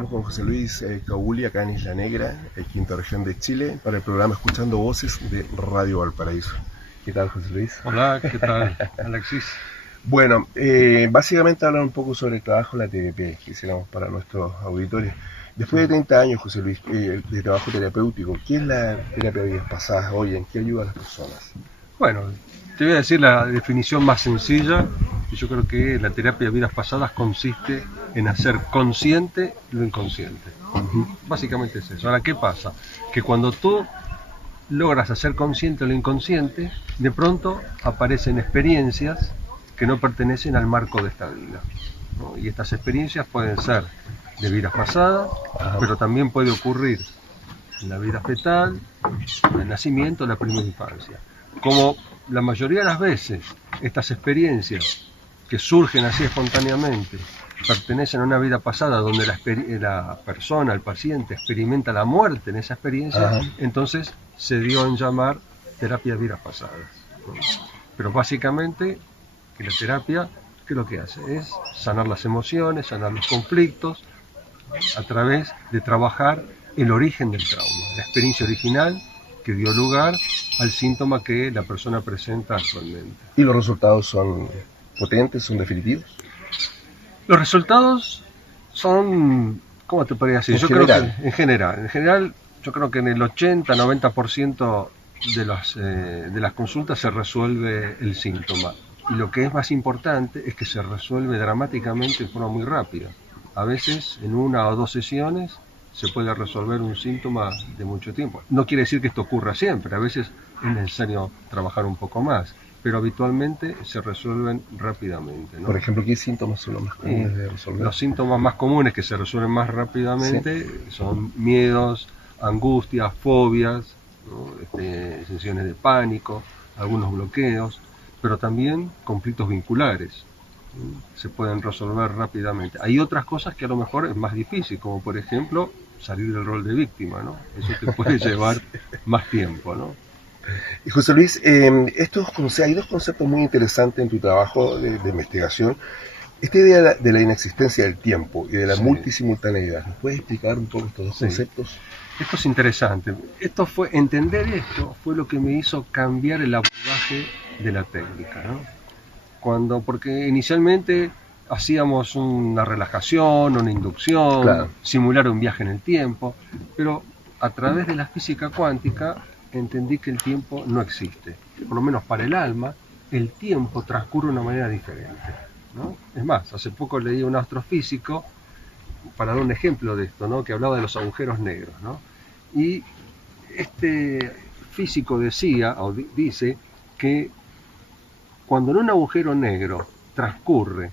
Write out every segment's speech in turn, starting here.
Estamos con José Luis Cauli acá en Isla Negra, quinta región de Chile, para el programa Escuchando Voces de Radio Valparaíso. ¿Qué tal, José Luis? Hola, ¿qué tal, Alexis? Bueno, básicamente hablar un poco sobre el trabajo de la terapia que hiciéramos para nuestros auditores. Después de 30 años, José Luis, de trabajo terapéutico, ¿qué es la terapia de vidas pasadas hoy? ¿En qué ayuda a las personas? Bueno, te voy a decir la definición más sencilla. Yo creo que la terapia de vidas pasadas consiste en hacer consciente lo inconsciente. Básicamente es eso. Ahora, ¿qué pasa? Que cuando tú logras hacer consciente lo inconsciente, de pronto aparecen experiencias que no pertenecen al marco de esta vida, ¿no? Y estas experiencias pueden ser de vidas pasadas, pero también puede ocurrir en la vida fetal, en el nacimiento, en la primera infancia. Como la mayoría de las veces estas experiencias que surgen así espontáneamente pertenecen a una vida pasada donde la persona, el paciente, experimenta la muerte en esa experiencia, entonces se dio en llamar terapia de vidas pasadas, ¿no? Pero básicamente que la terapia, ¿qué es lo que hace? Es sanar las emociones, sanar los conflictos, a través de trabajar el origen del trauma, la experiencia original que dio lugar al síntoma que la persona presenta actualmente. ¿Y los resultados son potentes, son definitivos? Los resultados son, ¿cómo te podría decir? Creo que en general, yo creo que en el 80-90% de las consultas se resuelve el síntoma. Y lo que es más importante es que se resuelve dramáticamente de forma muy rápida. A veces en 1 o 2 sesiones se puede resolver un síntoma de mucho tiempo. No quiere decir que esto ocurra siempre, a veces es necesario trabajar un poco más, pero habitualmente se resuelven rápidamente, ¿no? Por ejemplo, ¿qué síntomas son los más comunes de resolver? Los síntomas más comunes que se resuelven más rápidamente son miedos, angustias, fobias, ¿no? Sensaciones de pánico, algunos bloqueos, pero también conflictos vinculares. Se pueden resolver rápidamente. Hay otras cosas que a lo mejor es más difícil, como por ejemplo salir del rol de víctima, ¿no? Eso te puede llevar más tiempo, ¿no? Y José Luis, hay dos conceptos muy interesantes en tu trabajo de investigación. Esta idea de la inexistencia del tiempo y de la multisimultaneidad. ¿Nos puedes explicar un poco estos dos conceptos? Esto es interesante. Entender esto fue lo que me hizo cambiar el abordaje de la técnica, ¿no? Porque inicialmente hacíamos una relajación, una inducción, simular un viaje en el tiempo, pero a través de la física cuántica entendí que el tiempo no existe. Por lo menos para el alma, el tiempo transcurre de una manera diferente, ¿no? Es más, hace poco leí a un astrofísico, para dar un ejemplo de esto, ¿no? Que hablaba de los agujeros negros, ¿no? Y este físico dice que cuando en un agujero negro transcurre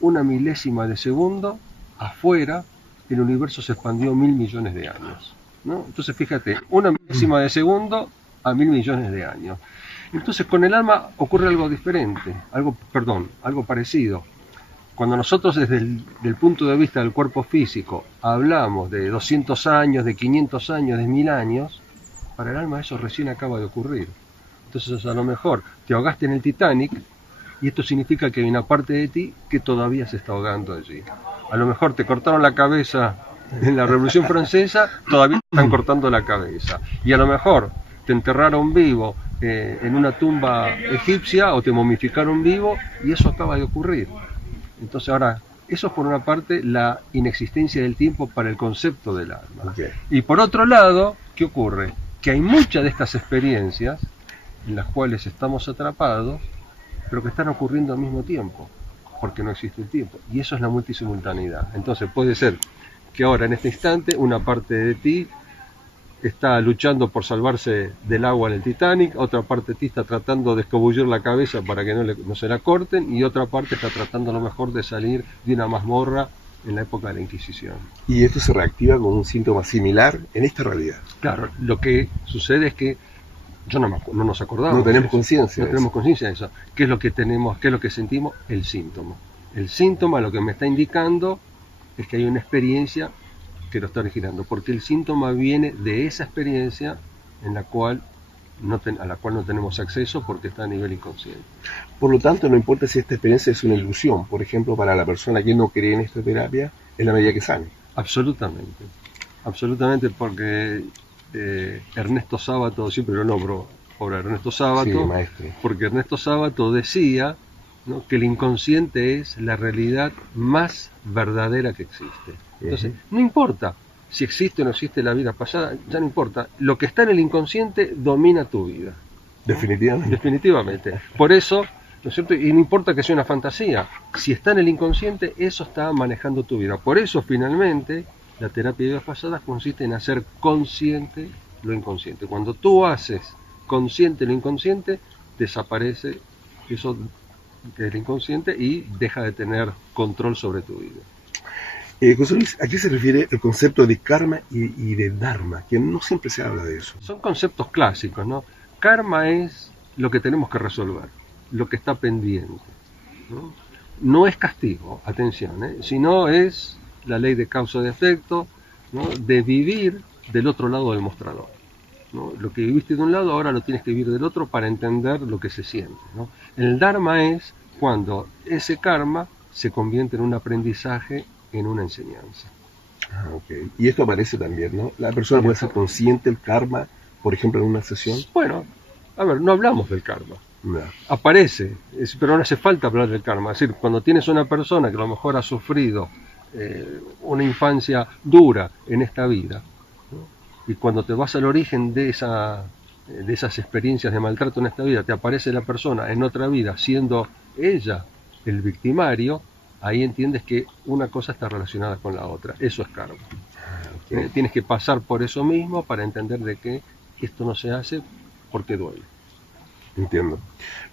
1 milésima de segundo, afuera el universo se expandió 1.000 millones de años, ¿no? Entonces fíjate, 1 milésima de segundo a 1.000 millones de años. Entonces con el alma ocurre algo diferente, algo parecido. Cuando nosotros desde el punto de vista del cuerpo físico hablamos de 200 años, de 500 años, de 1.000 años, para el alma eso recién acaba de ocurrir. Entonces a lo mejor te ahogaste en el Titanic y esto significa que hay una parte de ti que todavía se está ahogando allí. A lo mejor te cortaron la cabeza en la Revolución Francesa, todavía te están cortando la cabeza. Y a lo mejor te enterraron vivo en una tumba egipcia o te momificaron vivo y eso acaba de ocurrir. Entonces ahora, eso es por una parte la inexistencia del tiempo para el concepto del alma. Y por otro lado, ¿qué ocurre? Que hay muchas de estas experiencias en las cuales estamos atrapados, pero que están ocurriendo al mismo tiempo, porque no existe el tiempo. Y eso es la multisimultaneidad. Entonces puede ser que ahora, en este instante, una parte de ti está luchando por salvarse del agua en el Titanic, otra parte de ti está tratando de escabullir la cabeza para que no se la corten, y otra parte está tratando a lo mejor de salir de una mazmorra en la época de la Inquisición. ¿Y esto se reactiva con un síntoma similar en esta realidad? Claro, lo que sucede es que no nos acordamos. No tenemos conciencia. No tenemos conciencia de eso. ¿Qué es lo que tenemos? ¿Qué es lo que sentimos? El síntoma. El síntoma lo que me está indicando es que hay una experiencia que lo está originando, porque el síntoma viene de esa experiencia a la cual no tenemos acceso porque está a nivel inconsciente. Por lo tanto, no importa si esta experiencia es una ilusión, por ejemplo, para la persona que no cree en esta terapia, en la medida que sane. Absolutamente, absolutamente, porque Ernesto Sábato, siempre lo nombro por Ernesto Sí, Sábato, maestro. porque Ernesto Sábato decía, ¿no?, que el inconsciente es la realidad más verdadera que existe. Entonces, no importa si existe o no existe la vida pasada, ya no importa. Lo que está en el inconsciente domina tu vida, ¿no? Definitivamente. Definitivamente. Por eso, ¿no es cierto? Y no importa que sea una fantasía, si está en el inconsciente, eso está manejando tu vida. Por eso, finalmente, la terapia de vidas pasadas consiste en hacer consciente lo inconsciente. Cuando tú haces consciente lo inconsciente, desaparece eso que es el inconsciente y deja de tener control sobre tu vida. José Luis, ¿a qué se refiere el concepto de karma y de dharma? Que no siempre se habla de eso. Son conceptos clásicos, ¿no? Karma es lo que tenemos que resolver, lo que está pendiente, ¿no? No es castigo, atención, sino es la ley de causa y de efecto, ¿no?, de vivir del otro lado del mostrador, ¿no? Lo que viviste de un lado ahora lo tienes que vivir del otro para entender lo que se siente, ¿no? El dharma es cuando ese karma se convierte en un aprendizaje, en una enseñanza. Ah, ok. Y esto aparece también, ¿no? La persona puede ser consciente del karma, por ejemplo, en una sesión. Bueno, a ver, no hablamos del karma. No. Aparece, pero no hace falta hablar del karma. Es decir, cuando tienes una persona que a lo mejor ha sufrido una infancia dura en esta vida, ¿no?, y cuando te vas al origen de esas experiencias de maltrato en esta vida, te aparece la persona en otra vida siendo ella el victimario, ahí entiendes que una cosa está relacionada con la otra. Eso es karma. Okay. Tienes que pasar por eso mismo para entender de que esto no se hace porque duele. Entiendo.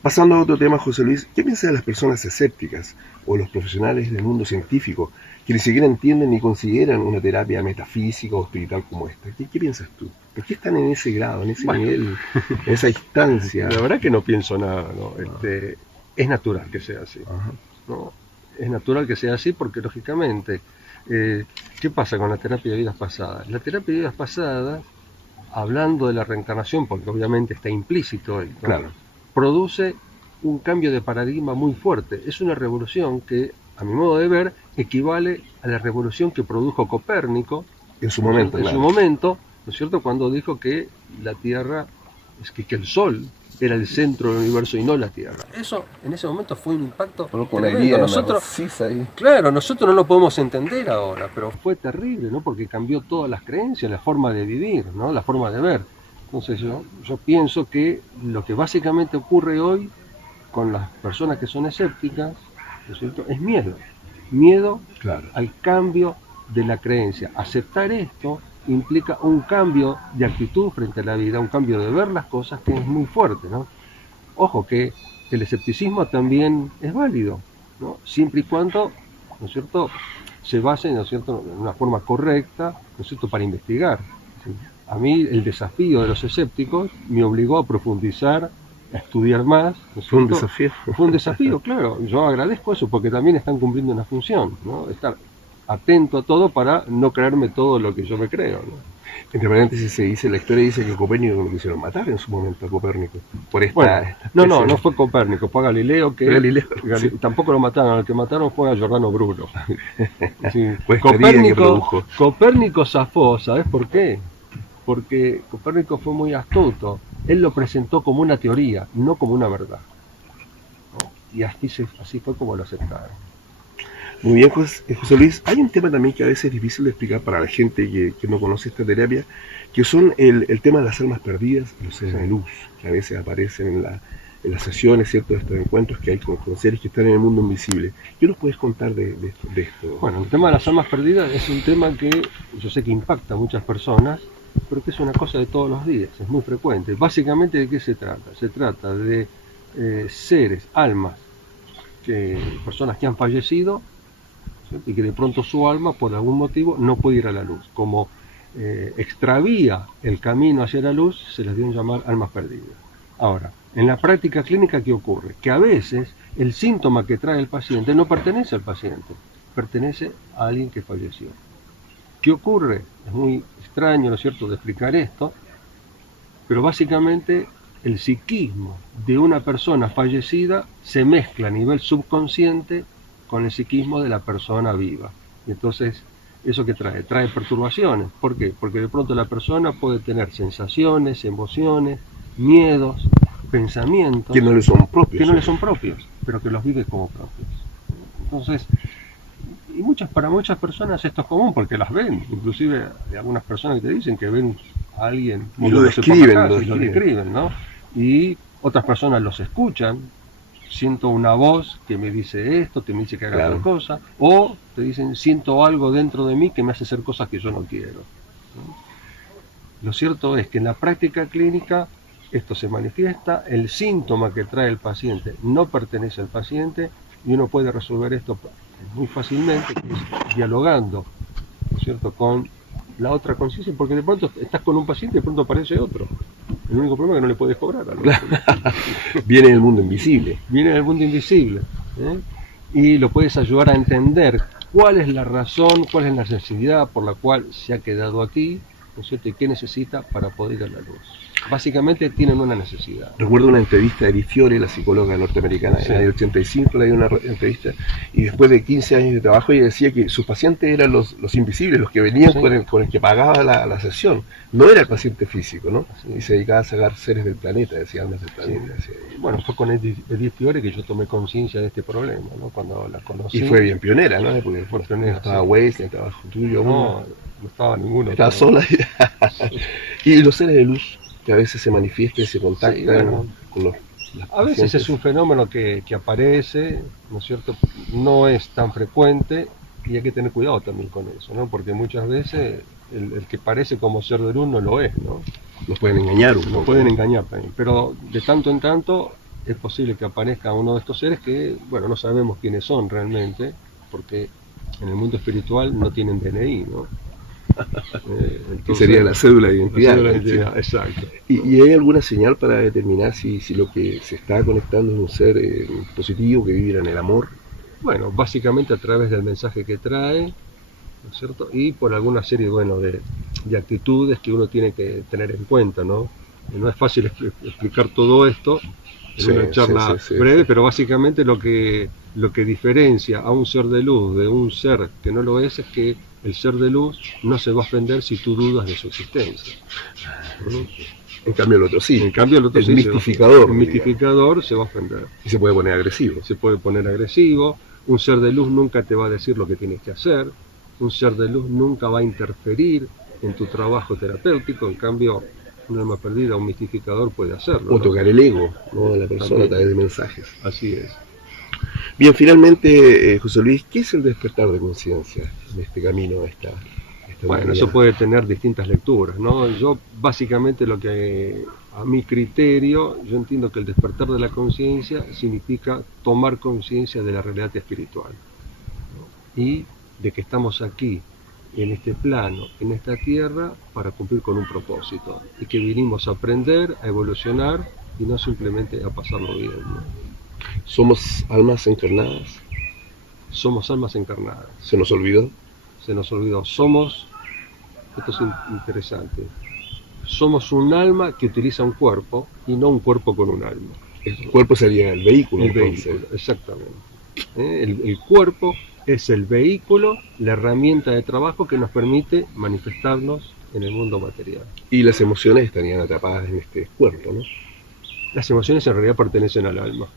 Pasando a otro tema, José Luis, ¿qué piensas de las personas escépticas o los profesionales del mundo científico que ni siquiera entienden ni consideran una terapia metafísica o espiritual como esta? ¿Qué piensas tú? ¿Por qué están en ese grado, en ese nivel, en esa instancia? La verdad que no pienso nada, ¿no? Es natural que sea así, ¿no? Es natural que sea así porque, lógicamente, ¿qué pasa con la terapia de vidas pasadas? La terapia de vidas pasadas, hablando de la reencarnación, porque obviamente está implícito esto, Claro, produce un cambio de paradigma muy fuerte. Es una revolución que, a mi modo de ver, equivale a la revolución que produjo Copérnico en su momento, en claro. su momento, ¿no es cierto?, cuando dijo que la Tierra, que el Sol era el centro del universo y no la Tierra. Eso en ese momento fue un impacto tremendo. Nosotros no lo podemos entender ahora, pero fue terrible, ¿no?, porque cambió todas las creencias, la forma de vivir, ¿no?, la forma de ver. Entonces yo pienso que lo que básicamente ocurre hoy con las personas que son escépticas, ¿no es cierto?, es miedo Claro. al cambio de la creencia. Aceptar esto implica un cambio de actitud frente a la vida, un cambio de ver las cosas que es muy fuerte, ¿no? Ojo que el escepticismo también es válido, ¿no?, siempre y cuando, ¿no es cierto?, se base, ¿no es cierto?, en una forma correcta, ¿no es cierto?, para investigar. ¿Sí? A mí el desafío de los escépticos me obligó a profundizar, a estudiar más, ¿no es Fue un cierto? desafío. Fue un desafío, claro. Yo agradezco eso porque también están cumpliendo una función, ¿no?, estar atento a todo para no creerme todo lo que yo me creo, ¿no? Entre paréntesis se dice, la historia dice que Copérnico lo quisieron matar en su momento a Copérnico. Por esta, Bueno, no fue Copérnico, fue Galileo que Sí. tampoco lo mataron, al que mataron fue a Giordano Bruno. Sí. Pues que produjo. Copérnico zafó, ¿sabes por qué? Porque Copérnico fue muy astuto. Él lo presentó como una teoría, no como una verdad, ¿no? Y así fue como lo aceptaron. Muy bien, José Luis. Hay un tema también que a veces es difícil de explicar para la gente que no conoce esta terapia, que son el tema de las almas perdidas, los seres de luz, que a veces aparecen en las sesiones, ¿cierto?, de estos encuentros que hay con seres que están en el mundo invisible. ¿Qué nos puedes contar de esto? Bueno, el tema de las almas perdidas es un tema que yo sé que impacta a muchas personas, pero que es una cosa de todos los días, es muy frecuente. Básicamente, ¿de qué se trata? Se trata de seres, almas, personas que han fallecido, ¿sí?, y que de pronto su alma, por algún motivo, no puede ir a la luz. Como extravía el camino hacia la luz, se les dio en llamar almas perdidas. Ahora, en la práctica clínica, ¿qué ocurre? Que a veces el síntoma que trae el paciente no pertenece al paciente, pertenece a alguien que falleció. ¿Qué ocurre? Es muy extraño, ¿no es cierto?, de explicar esto, pero básicamente el psiquismo de una persona fallecida se mezcla a nivel subconsciente con el psiquismo de la persona viva. Y entonces ¿Eso qué trae? Trae perturbaciones. ¿Por qué? Porque de pronto la persona puede tener sensaciones, emociones, miedos, pensamientos Que no le son propios. que no le son propios, pero que los vive como propios. Entonces, para muchas personas esto es común porque las ven, inclusive hay algunas personas que te dicen que ven a alguien y lo moviéndose por la describen, calle, y lo describen, ¿no? Y otras personas los escuchan, siento una voz que me dice esto, que me dice que haga Claro. tal cosa, o te dicen siento algo dentro de mí que me hace hacer cosas que yo no quiero, ¿no? Lo cierto es que en la práctica clínica esto se manifiesta, el síntoma que trae el paciente no pertenece al paciente y uno puede resolver esto muy fácilmente, que es dialogando, ¿no es cierto?, con la otra conciencia, porque de pronto estás con un paciente y de pronto aparece otro. El único problema es que no le puedes cobrar al otro. Viene del mundo invisible. Viene del mundo invisible, ¿eh? Y lo puedes ayudar a entender cuál es la razón, cuál es la necesidad por la cual se ha quedado aquí, ¿no es cierto?, y qué necesita para poder ir a la luz. Básicamente tienen una necesidad. Recuerdo una entrevista de Eri Fiore, la psicóloga norteamericana, Sí. en el año 85 le dio una entrevista, y después de 15 años de trabajo ella decía que sus pacientes eran los invisibles, los que venían Sí. con el que pagaba la sesión, no era el paciente físico, ¿no? Y se dedicaba a sacar seres del planeta, decía, almas del planeta. Decía. Bueno, fue con Edith Fiore que yo tomé conciencia de este problema, ¿no? Cuando la conocí. Y fue bien pionera, ¿no? Porque Fue pionera, no estaba sí. Waze, ni el trabajo tuyo, No estaba ninguno. estaba sola. Y los seres de luz, que a veces se manifiestan y se contactan, Sí, bueno. con los... A veces es un fenómeno que aparece, ¿no es cierto? No es tan frecuente y hay que tener cuidado también con eso, ¿no? Porque muchas veces el que parece como ser de luz no lo es, ¿no? Nos pueden engañar un Nos poco. pueden engañar también, pero de tanto en tanto es posible que aparezca uno de estos seres que, bueno, no sabemos quiénes son realmente, porque en el mundo espiritual no tienen DNI, ¿no? Que sería la cédula de identidad. La cédula de identidad, exacto. ¿Y hay alguna señal para determinar si lo que se está conectando es un ser positivo que vibra en el amor? Bueno, básicamente a través del mensaje que trae, ¿no es cierto? Y por alguna serie, bueno, de actitudes que uno tiene que tener en cuenta, ¿no? No es fácil explicar todo esto en una charla breve, pero básicamente lo que diferencia a un ser de luz de un ser que no lo es que el ser de luz no se va a ofender si tú dudas de su existencia. En cambio el otro sí. En cambio el otro sí. Mistificador. El mistificador se va a ofender. Y se puede poner agresivo. Se puede poner agresivo. Un ser de luz nunca te va a decir lo que tienes que hacer. Un ser de luz nunca va a interferir en tu trabajo terapéutico. En cambio, un alma perdida, un mistificador puede hacerlo. O tocar el ego, ¿no?, de la persona también, a través de mensajes. Así es. Bien, finalmente, José Luis, ¿qué es el despertar de conciencia en este camino? Bueno, eso puede tener distintas lecturas, ¿no? Yo básicamente lo que a mi criterio, yo entiendo que el despertar de la conciencia significa tomar conciencia de la realidad espiritual, ¿no? Y de que estamos aquí, en este plano, en esta tierra, para cumplir con un propósito. Y que vinimos a aprender, a evolucionar y no simplemente a pasarlo bien, ¿no? ¿Somos almas encarnadas? Somos almas encarnadas. ¿Se nos olvidó? Se nos olvidó. Somos, esto es interesante, somos un alma que utiliza un cuerpo y no un cuerpo con un alma. El cuerpo sería el vehículo. El vehículo, exactamente. El cuerpo es el vehículo, la herramienta de trabajo que nos permite manifestarnos en el mundo material. Y las emociones estarían atrapadas en este cuerpo, ¿no? Las emociones en realidad pertenecen al alma.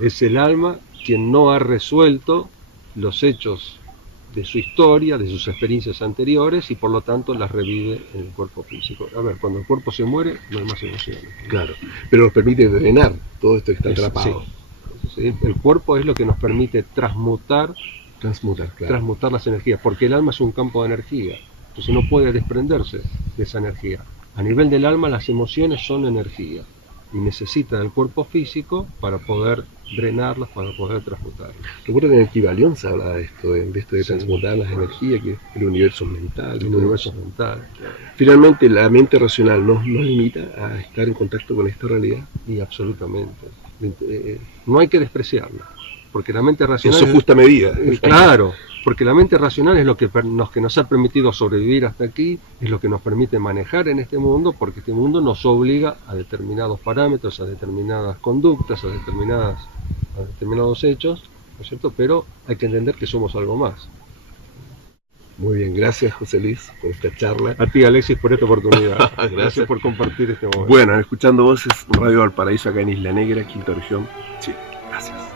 Es el alma quien no ha resuelto los hechos de su historia, de sus experiencias anteriores, y por lo tanto las revive en el cuerpo físico. A ver, cuando el cuerpo se muere, no hay más emociones. Claro, pero nos permite drenar todo esto que está atrapado. Sí. El cuerpo es lo que nos permite transmutar las energías, porque el alma es un campo de energía, entonces no puede desprenderse de esa energía. A nivel del alma, las emociones son energía y necesitan el cuerpo físico para poder drenarlas, para poder transmutarlas. Recuerdo que en el Kybalión se habla de esto, de transmutar las energías, que el universo es mental. El universo es mental. Claro. Finalmente, la mente racional nos limita a estar en contacto con esta realidad. Y absolutamente. No hay que despreciarla, porque la mente racional... En su justa medida. Claro, porque la mente racional es lo que nos ha permitido sobrevivir hasta aquí, es lo que nos permite manejar en este mundo, porque este mundo nos obliga a determinados parámetros, a determinadas conductas, a determinados hechos, ¿no es cierto? Pero hay que entender que somos algo más. Muy bien, gracias José Luis por esta charla. A ti, Alexis, por esta oportunidad. Gracias. Gracias por compartir este momento. Bueno, escuchando voces, Radio Valparaíso acá en Isla Negra, Quinta Región, Chile. Gracias.